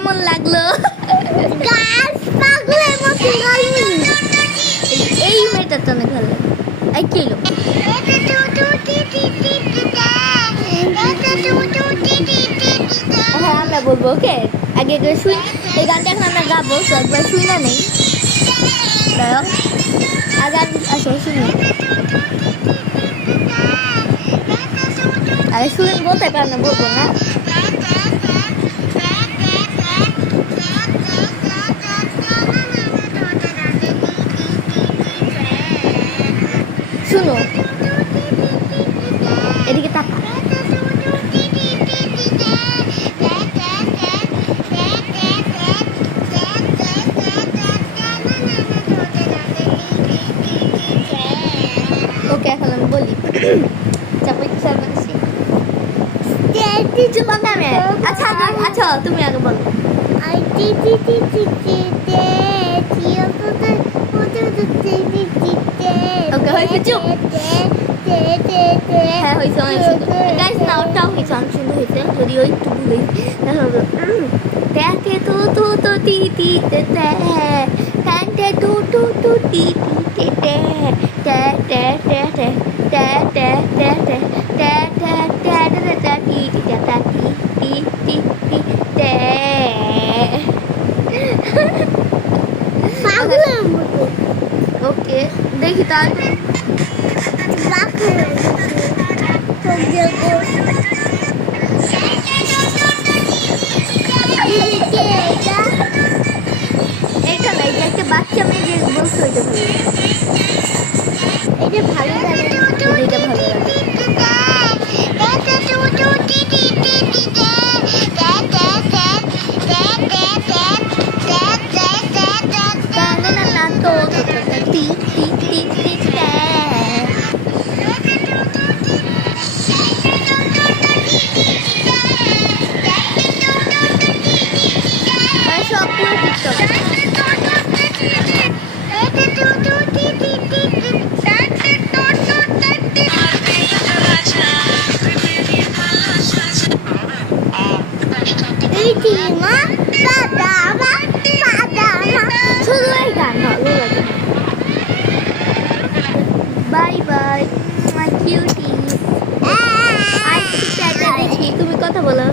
কেমন লাগলো? গাছ পাগলের মতো গালি। এই মেয়েটা তো অনেক ভালো লাগে। এই কিলো হ্যাঁ আমরা বলবো ওকে। আগে একবার শুই, এই গানটা এখন আমরা গাবো, তো একবার শুই না নেই দাঁড়াও। আগে আসো শুনি, আরে শুনেন বলতে পার না, বলবো না। শুনো, এদিকে তাকা। ওকে এখন আমি বলি। চাপাই সার্ভান্সি আচ্ছা আচ্ছা তুমি আগে বলো। ওকে হয়েছে চুপ। হ্যাঁ হয়েছে অনেক সুন্দর গাইস, না ওটাও হয়েছে অনেক সুন্দর হয়েছে, যদি ওই একটু ভুলে দেখে তো তো তো টি টি তে তে টু টু টু টি টি তে তে তে তে তে তে তে তে তে তে তে তে তে তে টি টি তে টি টি টি তে পাগলের মতো ওকে দেখি তার এটা না, এটা একটা বাচ্চা মেয়ে যে বলছে ওইটা ভালো লাগে। এটা ভালো লাগে, এটা ভালো লাগে। না না তো টি টি টি টি সবগুলো টিকটক। শুধু এই গান ভালো লাগে। Bye bye my cutie. আর তুমি কথা বলো।